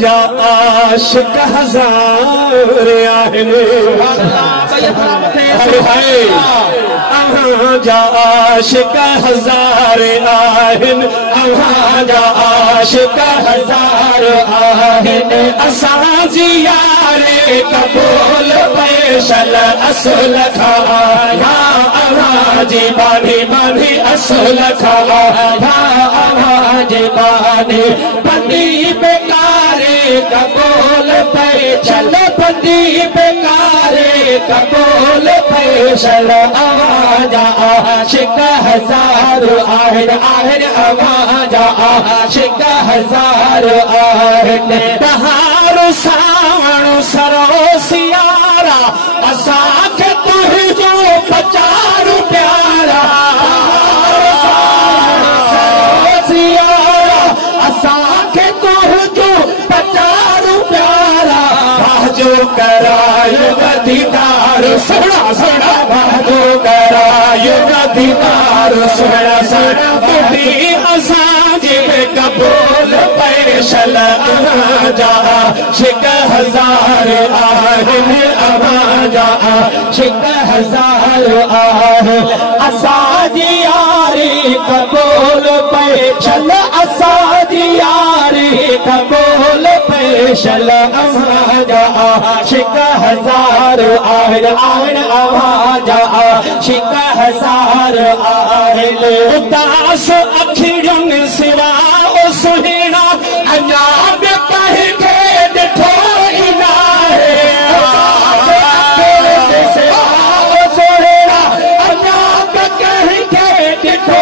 जा आशिक हज़ार आहिनि अव्हां जा आशिक हज़ार आहिनि अव्हां जा आशिक हज़ार आहिनि असांजी यारी क़बूल पैशल असुल खाया अव्हां जी बानी बानी असुल खाया अव्हां जी बानी बंदी बेकारे कबूल पैशल बंदी बेकारे कबूल पैशल अव्हां जा आशिक हज़ार आहिनि आहिनि अव्हां जा आशिक हज़ार आहिनि बहार सावण सरो सियारा असांखे तुंहिंजो बचारो प्यारा असांखे तुंहिंजो बचारो प्यारा बाजो करायो दीदार सुहिणा सुहिणा बाजो करायो दीदार सुहिणा सुहिणा तुंहिंजी असांजी क़बूल पैशल अव्हां जा आशिक हज़ार आहिनि अव्हां जा आशिक हज़ार आहिनि असांजी यारी क़बूल पैशल असांजी यारी क़बूल पैशल अव्हां जा आशिक हज़ार आहिनि आहिनि अव्हां जा आशिक हज़ार आहिनि उदास अखियुनि सिवा ओ सुहिणा अञा बि कंहिंखे ॾिठो ई नाहे सुहिणा अञा बि कंहिंखे ॾिठो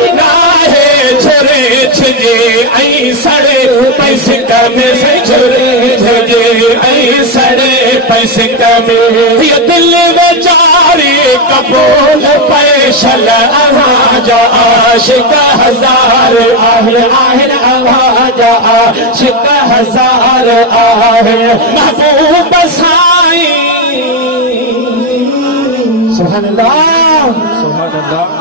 ई नाहे झुरे झिजे ऐं सड़े पैसिक में झुरे झिजे ऐं सड़े पैसिक में हीअ दिलि वीचारी क़बूल पैशल अव्हां जा आशिक हज़ार आहिनि आहिनि अव्हां जा आशिक हज़ार आहिनि महबूब साईं सुभान अल्लाह सुभान अल्लाह